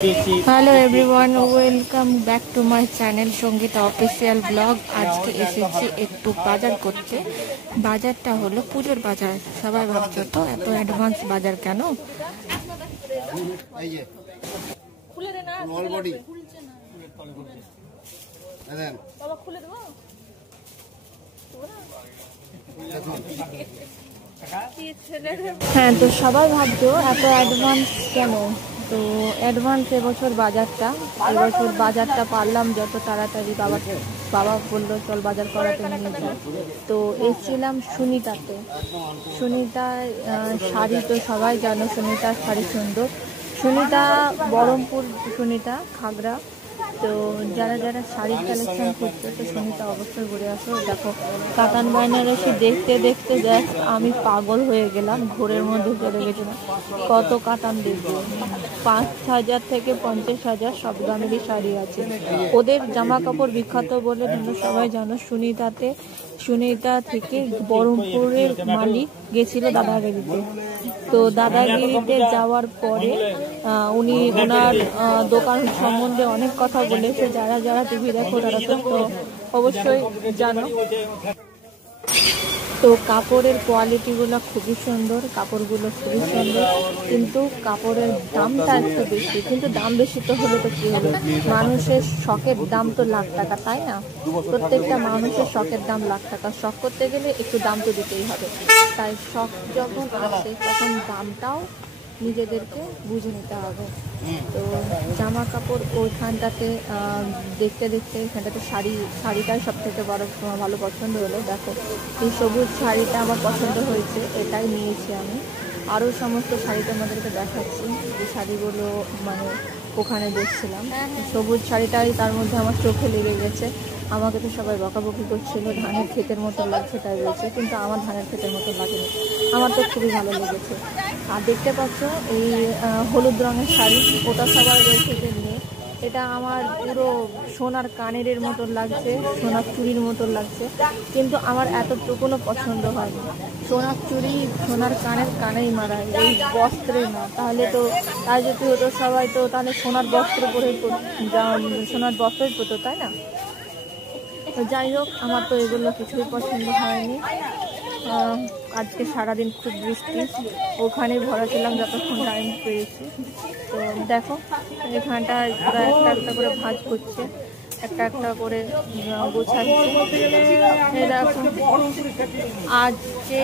Hello everyone, welcome back to my channel Sangeeta official blog. আজকে এসেছি একটু বাজার করতে। বাজারটা হলো পুজোর বাজার। সবাই ভাবছো তো এত অ্যাডভান্স বাজার কেন? হ্যাঁ, তো সবাই ভাবছো এত অ্যাডভান্স কেন? তো অ্যাডভান্স এবছর বাজারটা পারলাম যত তাড়াতাড়ি। বাবা বললো চল বাজার করাতে নিয়ে যাই। তো এসেছিলাম সুনিতাতে। সুনিতার শাড়ি তো সবাই জানো, সুনিতার শাড়ি সুন্দর। সুনিতা বহরমপুর, সুনিতা খাগড়া। তো যারা যারা শাড়ির কালেকশন করছে তো সুনিতা অবশ্যই ঘুরে আসো। দেখো কাতান বেনারসি দেখতে দেখতে জাস্ট আমি পাগল হয়ে গেলাম, ঘোরের মধ্যে চলে গেছিলাম। কত কাতান দেখবো, 5,000 থেকে 50,000 সব দামেরই শাড়ি আছে। ওদের জামা কাপড় বিখ্যাত বলে সবাই জানো। সুনিতা থেকে বহরমপুরের মালিক গেছিল দাদাগিরিতে। তো দাদাগিরিতে যাওয়ার পরে উনি ওনার দোকান সম্বন্ধে অনেক কথা বলেছে। যারা যারা টিভি দেখো তারা তো অবশ্যই জানো। তো কাপড়ের কোয়ালিটিগুলো খুবই সুন্দর, কাপড়গুলো খুবই সুন্দর, কিন্তু কাপড়ের দামটা একটু বেশি। কিন্তু দাম বেশি তো হলে তো কি হলো, মানুষের শখের দাম তো লাখ টাকা, তাই না? প্রত্যেকটা মানুষের শখের দাম লাখ টাকা। শখ করতে গেলে একটু দাম তো দিতেই হবে। তাই শখ যখন আসে তখন দামটাও নিজেদেরকে বুঝে নিতে হবে। তো জামা কাপড় ওইখানটাতে দেখতে দেখতে এখানটাতে শাড়িটাই সব থেকে ভালো পছন্দ হলো। দেখো এই সবুজ শাড়িটা আমার পছন্দ হয়েছে, এটাই নিয়েছি আমি। আরও সমস্ত শাড়ি তোমাদেরকে দেখাচ্ছি, যে শাড়িগুলো মানে ওখানে দেখছিলাম। সবুজ শাড়িটাই তার মধ্যে আমার চোখে লেগে গেছে। আমাকে তো সবাই বকাবকি করছিল, ধানের ক্ষেতের মতো লাগছে তাই বলছে, কিন্তু আমার ধানের ক্ষেতের মতো লাগেনি, আমার তো খুবই ভালো লেগেছে। আর দেখতে পাচ্ছ এই হলুদ রঙের শাড়ি, ওটা সবাই বলছে যে নিয়ে। এটা আমার পুরো সোনার কানের মতো লাগছে, সোনার চুড়ির মতো লাগছে, কিন্তু আমার এতটুকুনও পছন্দ হয়নি। সোনার চুড়ি সোনার কানেই মারা, এই বস্ত্রে না। তাই যদি হতো সবাই তো তাহলে সোনার বস্ত্রই পরতো, তাই না? তো যাই হোক, আমার তো এগুলো কিছুই পছন্দ হয়নি। আজকে সারাদিন খুব বৃষ্টি, ওখানেই ভরা ছিলাম যতক্ষণ টাইম পেয়েছি। তো দেখো এখানটায় ওরা একটা একটা করে ভাঁজ করছে, একটা একটা করে গোছাচ্ছে। দেখো আজকে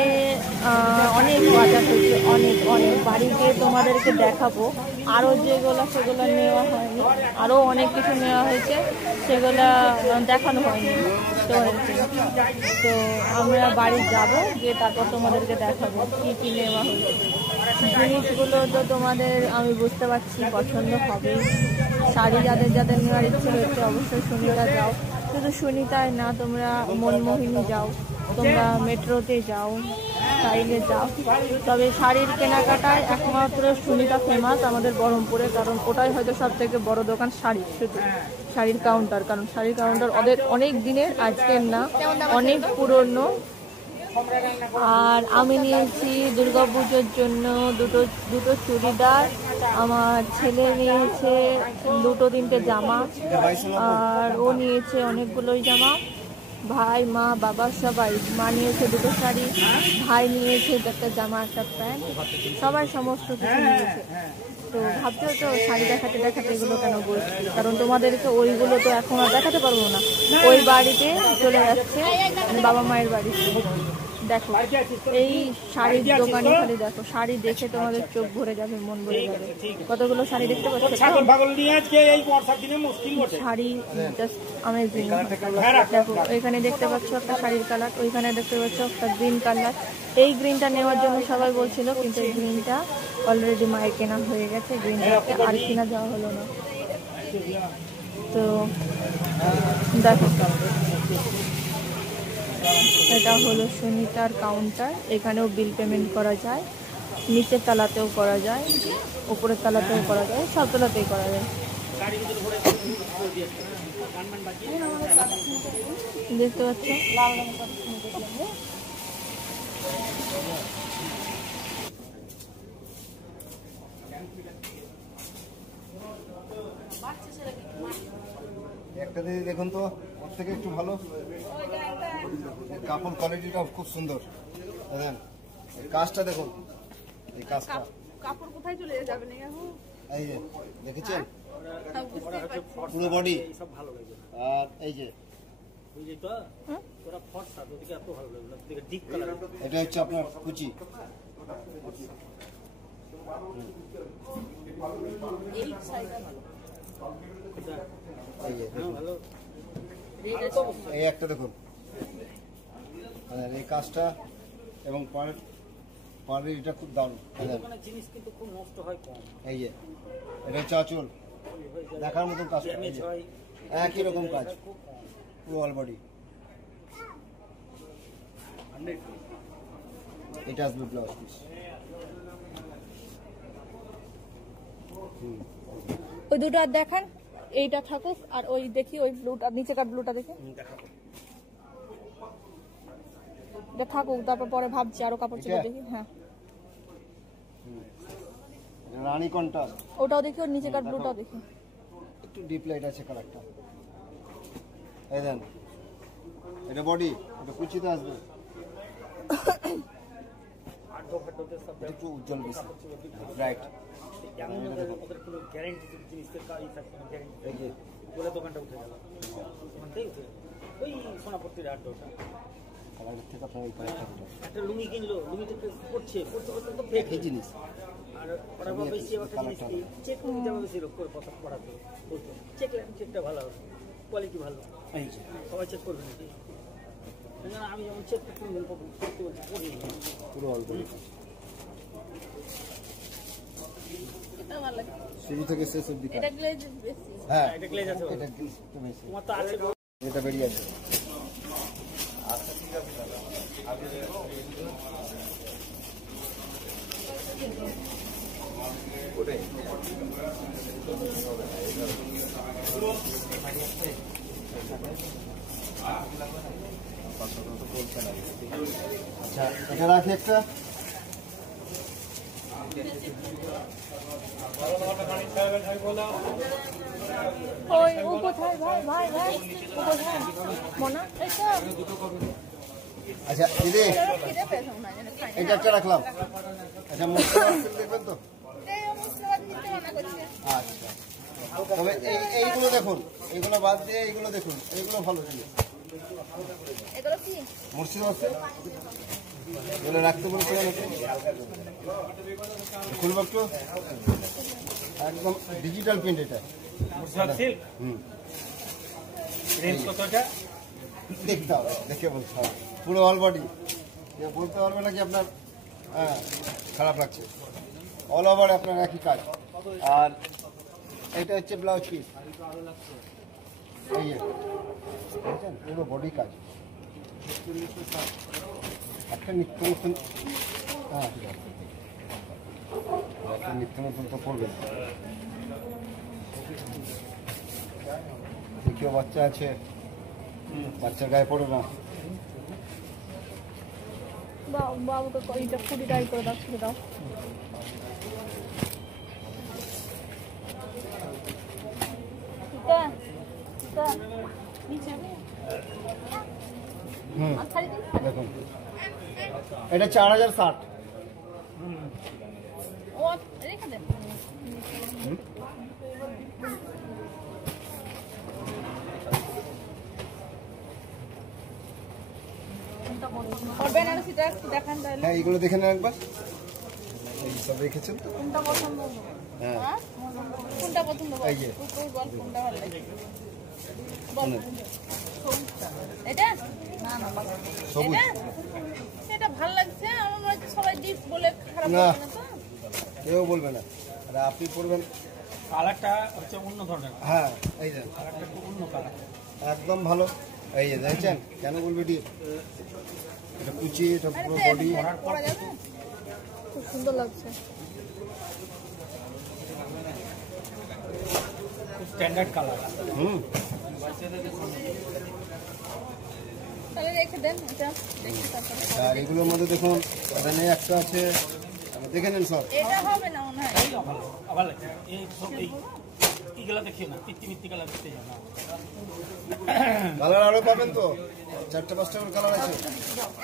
অনেক বাজার হয়েছে, অনেক অনেক। বাড়িতে তোমাদেরকে দেখাবো আরও যেগুলো সেগুলো নেওয়া হয়নি, আরও অনেক কিছু নেওয়া হয়েছে, সেগুলো দেখানো হয়নি তোমাদেরকে। তো আমরা বাড়ি যাব, গিয়ে তারপর তোমাদেরকে দেখাবো কী কী নেওয়া হয়েছে। জিনিসগুলো তো তোমাদের আমি বুঝতে পারছি পছন্দ হবে। শাড়ি যাদের যাদের নেওয়ার ইচ্ছে রয়েছে অবশ্যই সুনিতা যাও। শুধু সুনিতায় না, তোমরা মনমোহিনী যাও, তোমরা মেট্রোতে যাও, স্টাইলে যাও। তবে শাড়ির কেনাকাটায় একমাত্র সুনিতা ফেমাস আমাদের বহরমপুরে, কারণ ওটাই হয়তো সব থেকে বড় দোকান শুধু শাড়ির কাউন্টার। কারণ শাড়ির কাউন্টার ওদের অনেক দিনের, আজকের না, অনেক পুরনো। আর আমি নিয়েছি দুর্গাপুজোর জন্য দুটো চুড়িদার, আমার ছেলে নিয়েছে 2-3টে জামা, আর ও নিয়েছে অনেকগুলোই জামা। ভাই, মা, বাবা সবাই। মা নিয়েছে 2টো শাড়ি, ভাই নিয়েছে একটা জামা একটা প্যান্ট, সবাই সমস্ত কিছু নিয়েছে। তো ভাবছো তো শাড়ি দেখাতে দেখাতে এগুলো কেন বলছি, কারণ তোমাদেরকে ওইগুলো তো এখন আর দেখাতে পারবো না। ওই বাড়িতে চলে যাচ্ছে, মানে বাবা মায়ের বাড়িতে। দেখো এই শাড়ির দোকানে খালি দেখো, শাড়ি দেখে তোমাদের চোখ ভরে যাবে, মন ভরে যাবে। কতগুলো শাড়ি দেখতে পাচ্ছ, শাড়ি জাস্ট অ্যামেজিং। দেখো এখানে দেখতে পাচ্ছ একটা শাড়ির কালার, ওইখানে দেখতে পাচ্ছ একটা গ্রিন কালার। এই গ্রিনটা নেওয়ার জন্য সবাই বলছিল, কিন্তু এই গ্রিনটা অলরেডি মায়ের কেনা হয়ে গেছে, গ্রিনটাকে আর কিনা যাওয়া হলো না। তো দেখো এটা হলো সুনিতার কাউন্টার। এখানেও বিল পেমেন্ট করা যায়, নিচের তলাতেও করা যায়, উপরের তলাতেও করা যায়, সব তলাতেই করা যায়। দেখতে পাচ্ছ একটা দিদি দেখুন তো, ওর থেকে একটু ভালো কাপড় কোয়ালিটিটা খুব সুন্দর। দেখেন কাজটা দেখুন, এই কাজটা কাপড় কোথায় চলে যাবে না এখন? এই যে দেখেছেন পুরো বডি, আর এই যে এটা হচ্ছে আপনার কুচি। এই একটা দেখুন, এই কাজটা এবং পাড়ের এটা খুব দারুণ। জিনিস কিন্তু খুব নষ্ট হয় কম। এই যে এটা হচ্ছে আঁচল, দেখার মতন কাজ, একই রকম কাজ পুরো অল বডি। এটা আসবে ব্লাউজ পিস। ওই দুটো আর দেখান, এইটা থাকুক আর ওই দেখি ওই ব্লুটা, নিচেকার ব্লুটা দেখি এটা থাকুক, তারপর পরে ভাবছি আরো কাপড় চোপড় দেখি। হ্যাঁ রানী কন্ট্রাস্ট, ওটাও দেখি, ওর নিচেকার ব্লুটাও দেখি। একটু ডিপ লাইট আছে কালারটা। এই দেন এটা বডি, এটা কুচিতে আসবে একটু উজ্জ্বল বেশি ব্রাইট। ওদের কোনো গ্যারেন্টি জিনিসের কাজই থাকবে না, গ্যারেন্টি। এই যে বলে দোকানটা উঠে গেল, ওখান থেকে উঠে ওই সোনাপট্টির আড্ডাটা কালারের থেকে আপনার ওই কালারটা একটা লুঙ্গি কিনলো, লুঙ্গিটা পড়ছে পড়তে পড়তে তো ফেক জিনিস। আর ওরা বেশি একটা জিনিস কি চেক নিতে হবে, বেশি করে কথা পড়াতে বলতো চেক চেকটা ভালো হবে, কোয়ালিটি ভালো, সবাই চেক করবে নাকি? আমি যেমন চেক করতে বলছি করি পুরো অল্প শুরু থেকে শেষ অবধি। হ্যাঁ এটা গ্লেজ আছে, এটা একটু বেশি, তোমার তো আছে, এটা বেরিয়ে আছে। আচ্ছা ঠিক আছে দাদা, আচ্ছা এটা রাখি একটা। ওই ও কোথায় ভাই ভাই ভাই ও কোথায় মোনা? এটা আচ্ছা দিদি খিদে পেয়েছে মনে হয়, জানি এটা একটা রাখলাম। আচ্ছা মশলা দেখবেন তো। আচ্ছা তবে এইগুলো দেখুন, এইগুলো বাদ দিয়ে এইগুলো দেখুন, এইগুলো ভালো ছিল। এগুলো কি মুর্শিদ আছে, এগুলো রাখতে বলছিলেন খুলব একটু, একদম ডিজিটাল প্রিন্ট এটা। দেখতে হবে, দেখে বলতে হবে পুরো অল বডি, বলতে পারবে না কি আপনার খারাপ লাগছে। অল ওভার আপনার একই কাজ। আর এটা হচ্ছে ব্লাউজ পিস, এই যে পুরো বডি কাজ, একটা নিত্য নতুন। হ্যাঁ একটা নিত্য নতুন তো পড়বেন। কেউ বাচ্চা আছে, বাচ্চার গায়ে পড়ে না। বাবুকে এইটা 20 টাকা করে দাও, ছেড়ে দাও। দেখুন এটা 4060। ও রেখে দে। হ্যাঁ এইগুলো দেখে নেন একবার, এই সব রেখেছেন তো। কোনটা পছন্দ? হ্যাঁ কোনটা পছন্দ? এই যে বল কোনটা ভালো লাগে? বল এটা না না সবুজ, এটা ভালো লাগছে আমার মনে হচ্ছে সবাই ডিপ বলে খারাপ না বলবে না তো, কেউ বলবে না। আর আপনি পড়বেন কালারটা হচ্ছে অন্য ধরনের, হ্যাঁ এই যে কালারটা একটু অন্য কালার, একদম ভালো। এই যে দেখছেন কেন বলবে ডিপ, এটা কুচি, এটা পুরো বডি। পরা যাবে, খুব সুন্দর লাগছে। Standard colour. তাহলে রেখে দেন এটা, দেখি তারপরে। আর এগুলোর মধ্যে দেখুন এখানে একটা আছে, দেখে নেন সব। এটা হবে না মনে হয়, ভালো ভালো লাগছে। এই গেলা দেখিও না, তিত্তি গেলা দেখতে যাও না। কালার আরো পাবেন তো, 4-5টা করে কালার আছে।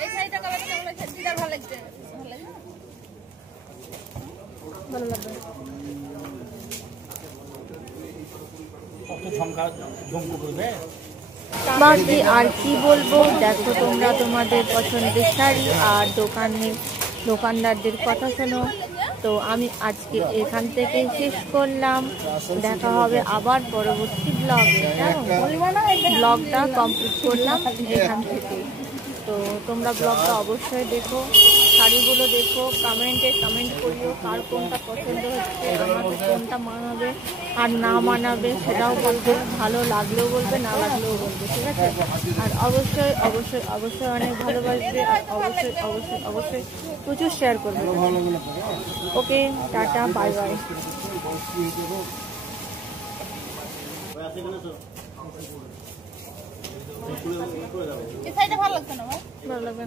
এই শাড়িটা কালার কেমন লাগছে? দিদার ভালো লাগছে, ভালো লাগছে? ভালো লাগবে। কত সংখ্যা ঝুমকো করবে। বাকি আর কি বলবো, দেখো তোমরা তোমাদের পছন্দের শাড়ি আর দোকানদারদের কথা শোনো। তো আমি আজকে এখান থেকে শেষ করলাম, দেখা হবে আবার পরবর্তী ব্লগে। ব্লগটা কমপ্লিট করলাম এখান থেকে। তো তোমরা ব্লগটা অবশ্যই দেখো, শাড়িগুলো দেখো, কমেন্ট করিও কার কোনটা পছন্দ হচ্ছে, আমাকে কোনটা মানাবে আর না মানাবে সেটাও বলবে, ভালো লাগলেও বলবে, না লাগলেও বলবে, ঠিক আছে? আর অবশ্যই অনেক ভালোবাসবে, আর অবশ্যই প্রচুর শেয়ার করবে। ওকে, টাটা, বাই বাই। এই শাড়িটা ভালো লাগছে না ভাই? ভালো লাগবে।